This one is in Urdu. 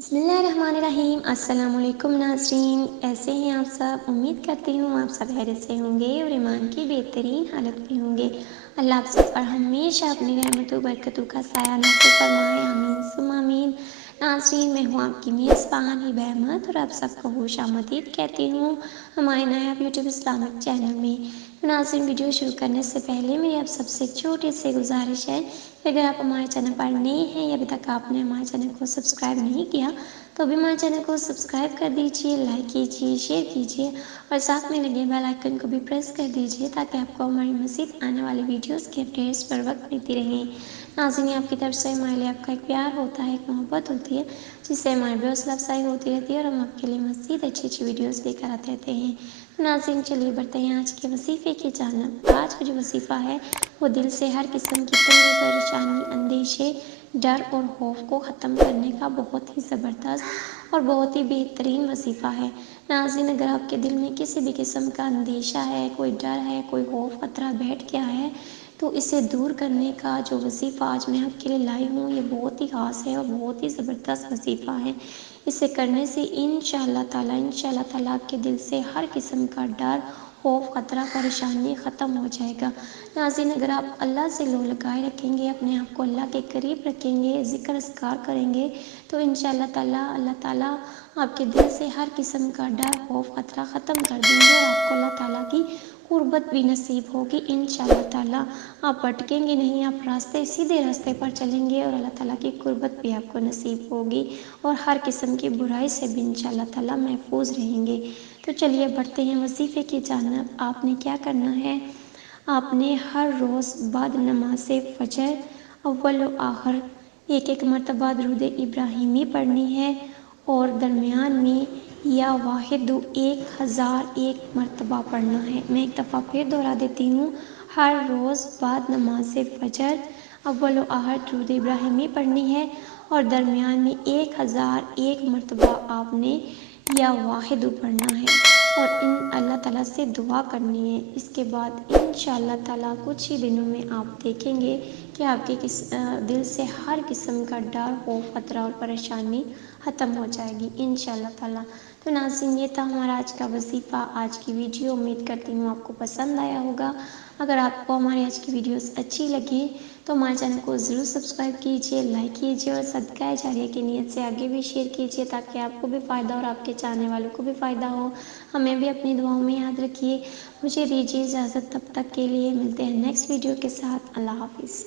بسم اللہ الرحمن الرحیم۔ السلام علیکم ناظرین، ایسے ہیں آپ سب؟ امید کرتی ہوں آپ سب خیریت سے ہوں گے اور ایمان کی بہترین حالت میں ہوں گے۔ اللہ آپ سب پر ہمیشہ اپنی رحمتوں برکتوں کا سایہ نازل فرمائے، آمین ثم آمین۔ ناظرین، میں ہوں آپ کی میزبان ہبہ احمد اور آپ سب کو خوش آمدید کہتی ہوں ہمارے نایاب یوٹیوب اسلامک چینل میں۔ ناظرین، ویڈیو شروع کرنے سے پہلے میری آپ سب سے چھوٹی سی گزارش ہے کہ اگر آپ ہمارے چینل پر نئے ہیں یا ابھی تک آپ نے ہمارے چینل کو سبسکرائب نہیں کیا تو ابھی ہمارے چینل کو سبسکرائب کر دیجئے، لائک کیجئے، شیئر کیجئے اور ساتھ میں لگے بیل آئیکن کو بھی پریس کر دیجئے تاکہ آپ کو ہماری مزید آنے والی ویڈیوز کی اپڈیٹس پر وقت ملتی رہیں۔ ناظرین، آپ کی طرف سے ہمارے لیے آپ کا ایک پیار ہوتا ہے، ایک محبت ہوتی ہے، جس سے ہماری بھی حوصلہ افزائی ہوتی رہتی ہے اور ہم آپ کے لیے مزید اچھی اچھی ویڈیوز لے کر آتے رہتے ہیں۔ ناظرین، چلیے بڑھتے ہیں آج کے وظیفے کی جانب۔ آج کا جو وظیفہ ہے وہ دل سے ہر قسم کی تنگی، پریشانی، اندیشے، ڈر اور خوف کو ختم کرنے کا بہت ہی زبردست اور بہت ہی بہترین وظیفہ ہے۔ ناظرین، اگر آپ کے دل میں کسی بھی قسم کا اندیشہ ہے، کوئی ڈر ہے، کوئی خوف خطرہ بیٹھ گیا ہے تو اسے دور کرنے کا جو وظیفہ آج میں آپ کے لیے لائی ہوں یہ بہت ہی خاص ہے اور بہت ہی زبردست وظیفہ ہے۔ اسے کرنے سے انشاءاللہ تعالی آپ کے دل سے ہر قسم کا ڈر، خوف، خطرہ، پریشانی ختم ہو جائے گا۔ ناظرین، اگر آپ اللہ سے لو لگائے رکھیں گے، اپنے آپ کو اللہ کے قریب رکھیں گے، ذکر اذکار کریں گے تو انشاءاللہ تعالی اللہ تعالیٰ آپ کے دل سے ہر قسم کا ڈر، خوف، خطرہ ختم کر دیں گے اور آپ کو اللہ تعالیٰ کی قربت بھی نصیب ہوگی۔ انشاءاللہ تعالیٰ آپ بھٹکیں گے نہیں، آپ سیدھے راستے پر چلیں گے اور اللہ تعالیٰ کی قربت بھی آپ کو نصیب ہوگی اور ہر قسم کی برائی سے بھی انشاءاللہ تعالیٰ محفوظ رہیں گے۔ تو چلیے بڑھتے ہیں وظیفے کی جانب۔ آپ نے کیا کرنا ہے؟ آپ نے ہر روز بعد نماز فجر اول و آخر ایک مرتبہ درود ابراہیمی پڑھنی ہے اور درمیان میں یا واحد 1001 مرتبہ پڑھنا ہے۔ میں ایک دفعہ پھر دہرا دیتی ہوں، ہر روز بعد نماز فجر اول و آخر درود ابراہیمی پڑھنی ہے اور درمیان میں 1001 مرتبہ آپ نے یا واحد پڑھنا ہے اور اللہ تعالیٰ سے دعا کرنی ہے۔ اس کے بعد انشاءاللہ تعالیٰ کچھ ہی دنوں میں آپ دیکھیں گے کہ آپ کے دل سے ہر قسم کا ڈر، خوف، خطرہ اور پریشانی ختم ہو جائے گی انشاءاللہ تعالیٰ۔ تو ناظرین، یہ تھا ہمارا آج کا وظیفہ، آج کی ویڈیو۔ امید کرتی ہوں آپ کو پسند آیا ہوگا۔ اگر آپ کو ہماری آج کی ویڈیوز اچھی لگیں تو ہمارے چینل کو ضرور سبسکرائب کیجئے، لائک کیجئے اور صدقہ جاریہ کی نیت سے آگے بھی شیئر کیجئے تاکہ آپ کو بھی فائدہ اور آپ کے چاہنے والوں کو بھی فائدہ ہو۔ ہمیں بھی اپنی دعاؤں میں یاد رکھیے۔ مجھے دیجیے اجازت، تب تک کے لیے ملتے ہیں نیکسٹ ویڈیو کے ساتھ۔ اللہ حافظ۔